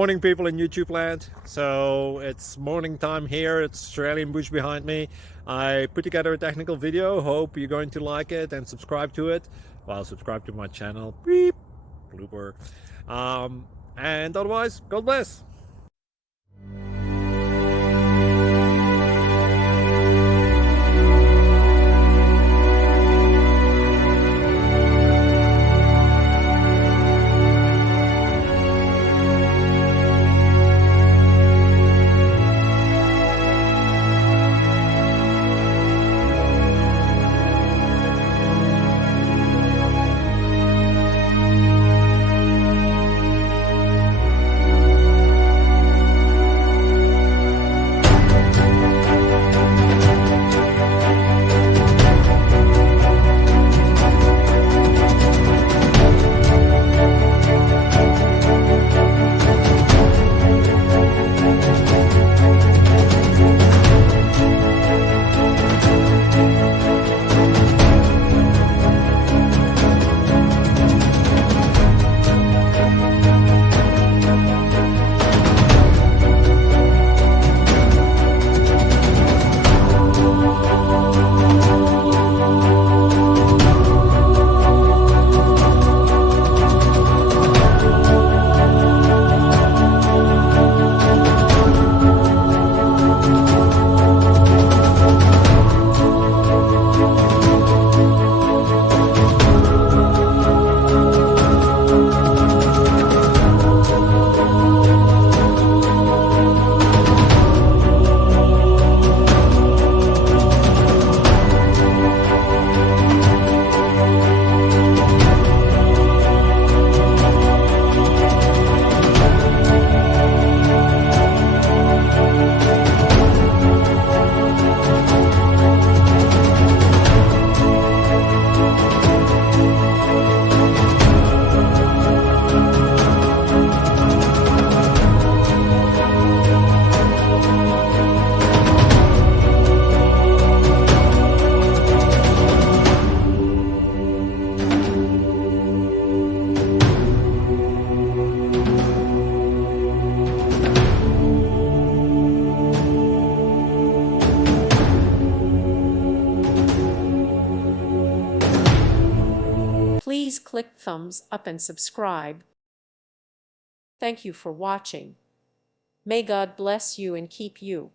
Morning people in YouTube land. So it's morning time here. It's Australian bush behind me. I put together a technical video. Hope you're going to like it and subscribe to it. Well, subscribe to my channel. Beep. Blooper. And otherwise, God bless. Please click thumbs up and subscribe. Thank you for watching. May God bless you and keep you.